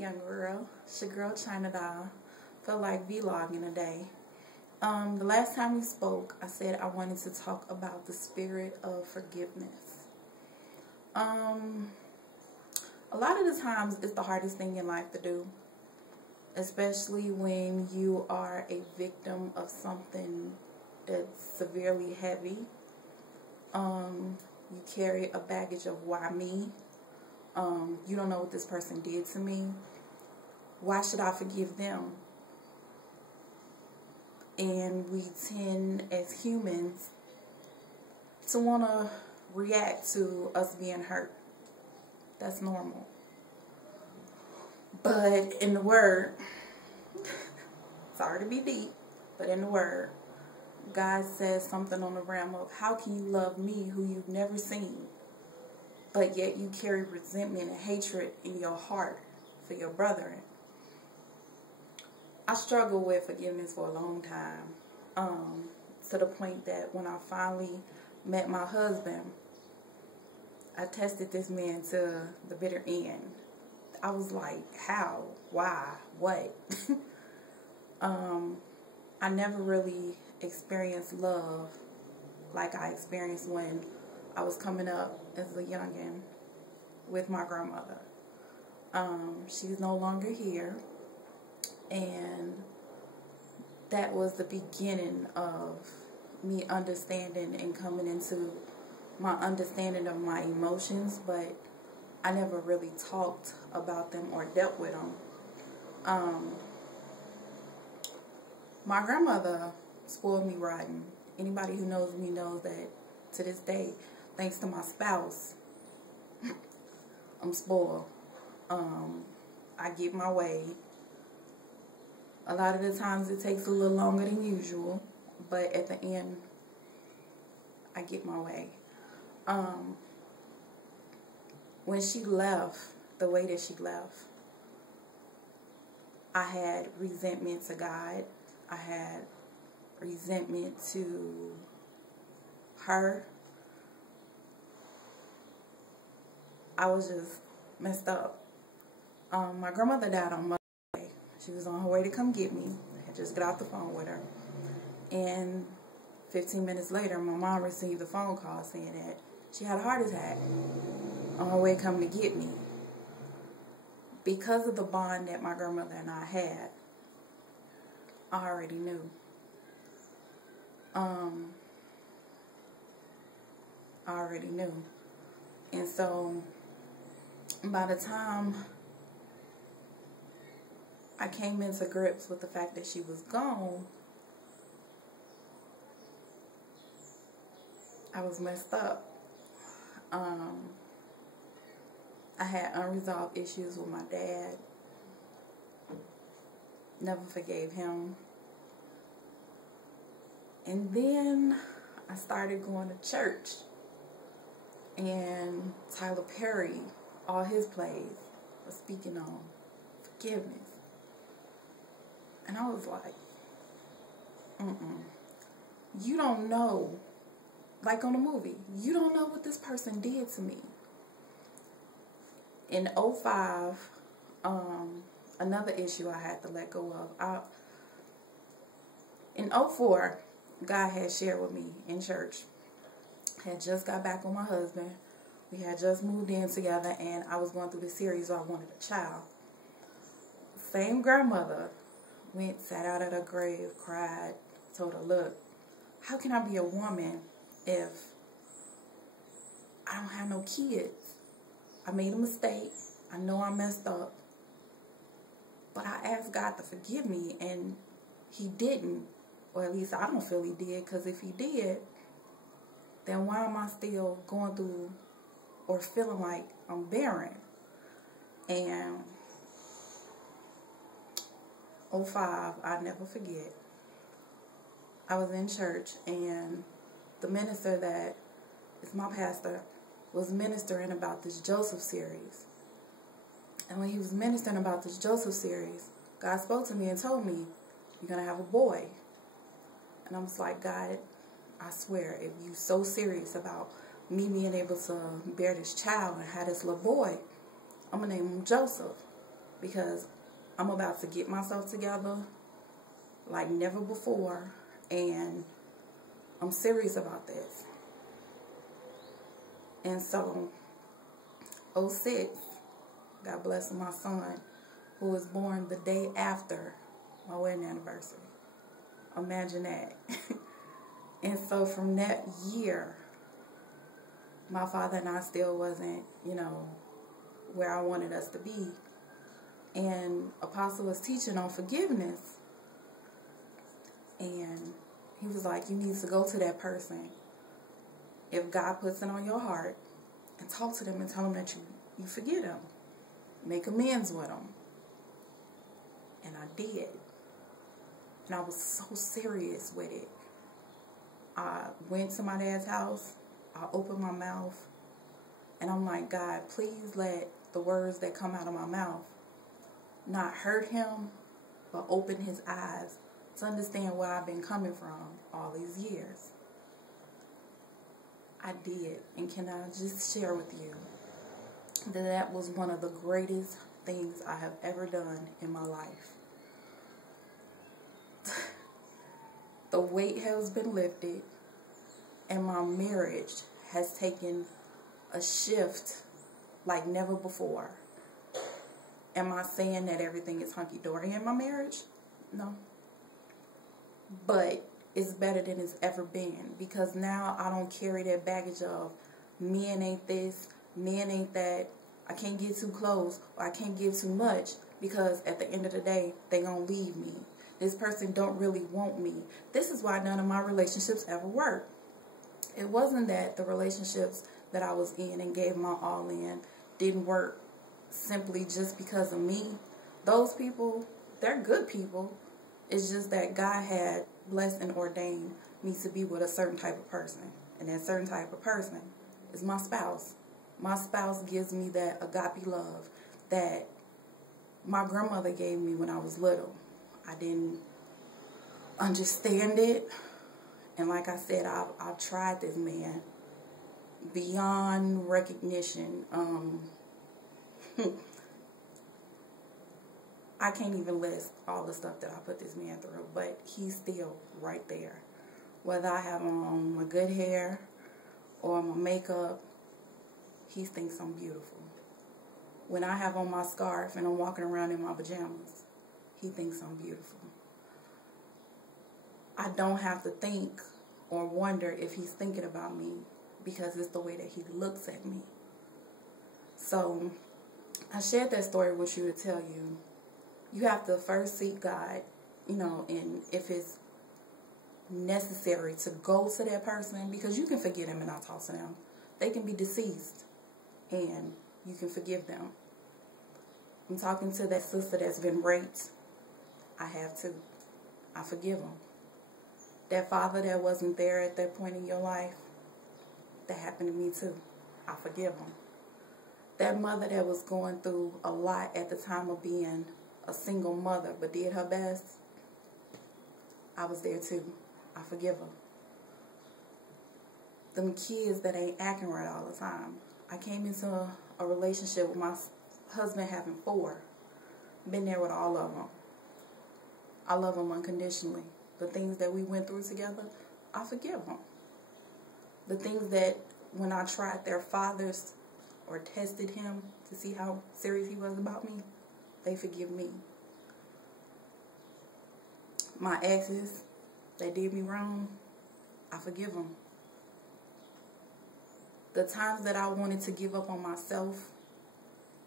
young girl. It's your girl China Doll. Feel like vlogging today. The last time we spoke, I said I wanted to talk about the spirit of forgiveness. A lot of the times it's the hardest thing in life to do, especially when you are a victim of something that's severely heavy. You carry a baggage of why me? You don't know what this person did to me. Why should I forgive them? And we tend as humans to want to react to us being hurt. That's normal. But in the Word, sorry to be deep, but in the Word, God says something on the realm of, how can you love me who you've never seen, but yet you carry resentment and hatred in your heart for your brethren? I struggled with forgiveness for a long time, to the point that when I finally met my husband, I tested this man to the bitter end. I was like, how? Why? What? I never really experienced love like I experienced when I was coming up as a youngin' with my grandmother. She's no longer here, and that was the beginning of me understanding and coming into my understanding of my emotions, but I never really talked about them or dealt with them. My grandmother spoiled me rotten. Anybody who knows me knows that to this day, thanks to my spouse, I'm spoiled. I get my way. A lot of the times it takes a little longer than usual, but at the end, I get my way. When she left, the way that she left, I had resentment to God. I had resentment to her. I was just messed up. My grandmother died on Mother's Day. She was on her way to come get me. I had just got off the phone with her. And 15 minutes later, my mom received a phone call saying that she had a heart attack on her way coming to get me. Because of the bond that my grandmother and I had, I already knew. I already knew. And so, by the time I came into grips with the fact that she was gone, I was messed up. I had unresolved issues with my dad. Never forgave him. And then I started going to church. And Tyler Perry, all his plays, was speaking on forgiveness. And I was like, you don't know, like on a movie, you don't know what this person did to me. In 2005, another issue I had to let go of. In 2004, God had shared with me in church. I had just got back with my husband. We had just moved in together, and I was going through the series where I wanted a child. Same grandmother sat out at her grave, cried, told her, look, how can I be a woman if I don't have no kids? I made a mistake. I know I messed up. But I asked God to forgive me, and He didn't. Or at least I don't feel He did, because if He did, then why am I still going through or feeling like I'm barren? And 2005, I never forget. I was in church, and the minister that is my pastor was ministering about this Joseph series. And when he was ministering about this Joseph series, God spoke to me and told me, you're going to have a boy. And I was like, God, I swear, if you're so serious about me being able to bear this child and have this little boy, I'm going to name him Joseph. because I'm about to get myself together like never before, and I'm serious about this. And so, '06, God bless my son, who was born the day after my wedding anniversary. Imagine that. And so from that year, my father and I still wasn't, where I wanted us to be. And Apostle was teaching on forgiveness. And he was like, you need to go to that person, if God puts it on your heart, and talk to them and tell them that you forget them. Make amends with them. And I did. And I was so serious with it. I went to my dad's house. I opened my mouth. And I'm like, God, please let the words that come out of my mouth not hurt him, but open his eyes to understand where I've been coming from all these years. I did. And can I just share with you that that was one of the greatest things I have ever done in my life. The weight has been lifted, and my marriage has taken a shift like never before. Am I saying that everything is hunky-dory in my marriage? No. But it's better than it's ever been, because now I don't carry that baggage of men ain't this, men ain't that, I can't get too close, or I can't give too much, because at the end of the day, they gonna leave me. This person don't really want me. This is why none of my relationships ever work. It wasn't that the relationships that I was in and gave my all in didn't work simply just because of me. Those people, they're good people. It's just that God had blessed and ordained me to be with a certain type of person. And that certain type of person is my spouse. My spouse gives me that agape love that my grandmother gave me when I was little. I didn't understand it. And like I said, I've tried this man beyond recognition. I can't even list all the stuff that I put this man through, but he's still right there. Whether I have on my good hair or my makeup, he thinks I'm beautiful. When I have on my scarf and I'm walking around in my pajamas, he thinks I'm beautiful. I don't have to think or wonder if he's thinking about me, because it's the way that he looks at me. So I shared that story with you to tell you, you have to first seek God, and if it's necessary to go to that person, because you can forget them and not talk to them. They can be deceased and you can forgive them. I'm talking to that sister that's been raped. I have too. I forgive them. That father that wasn't there at that point in your life, that happened to me too. I forgive them. That mother that was going through a lot at the time of being a single mother but did her best, I was there too. I forgive her. Them kids that ain't acting right all the time. I came into a relationship with my husband having 4. Been there with all of them. I love them unconditionally. The things that we went through together, I forgive them. The things that when I tried their fathers or tested him to see how serious he was about me, they forgive me. My exes that did me wrong, I forgive them. The times that I wanted to give up on myself,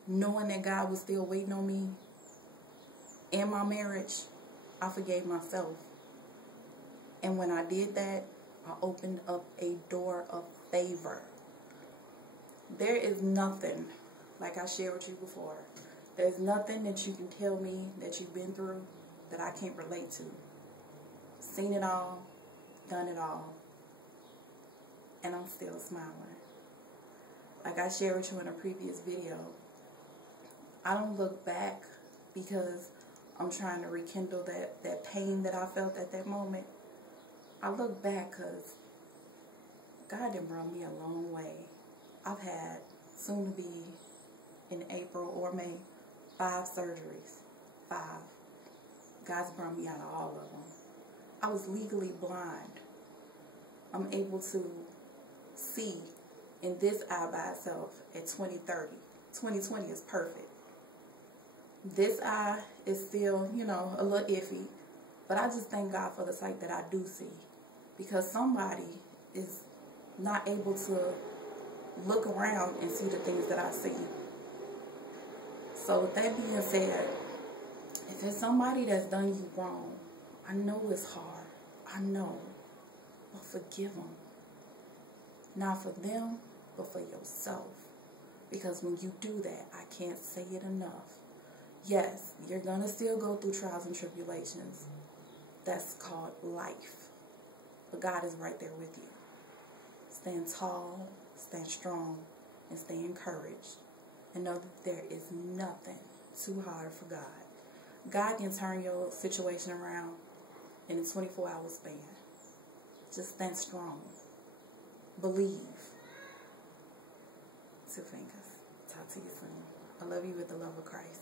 knowing that God was still waiting on me in my marriage, I forgave myself. And when I did that, I opened up a door of favor. There is nothing, like I shared with you before, there's nothing that you can tell me that you've been through that I can't relate to. Seen it all, done it all, and I'm still smiling. Like I shared with you in a previous video, I don't look back because I'm trying to rekindle that pain that I felt at that moment. I look back because God done brought me a long way. I've had, soon to be in April or May, 5 surgeries. 5. God's brought me out of all of them. I was legally blind. I'm able to see in this eye by itself at 2030. 2020 is perfect. This eye is still, a little iffy. But I just thank God for the sight that I do see. Because somebody is not able to look around and see the things that I see. So with that being said, if there's somebody that's done you wrong, I know it's hard. I know. But forgive them. Not for them, but for yourself. Because when you do that, I can't say it enough. Yes, you're going to still go through trials and tribulations. That's called life. But God is right there with you. Stand tall, stand strong, and stay encouraged. And know that there is nothing too hard for God. God can turn your situation around in a 24-hour span. Just stand strong. Believe. 2 fingers. Talk to you soon. I love you with the love of Christ.